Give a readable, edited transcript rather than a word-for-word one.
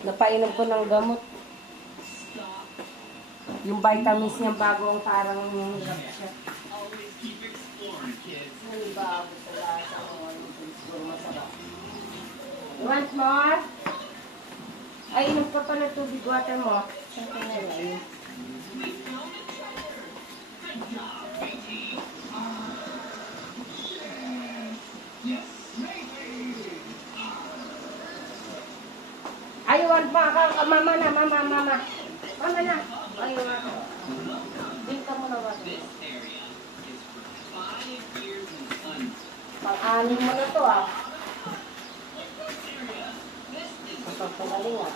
Napainom ko ng gamot. Yung vitamins niya bago ang parang hirap siya. Ay, bago sa lasa. Siguro masarap. You want more? Ay, inom ka pa ng tubig water mo. Saan na yun? Ay, want pa ka. Mama na, mama. Mama na. Ay, want. Drink ka muna water. Pang-anim mo na to, ah. Kapag pagaling, ah.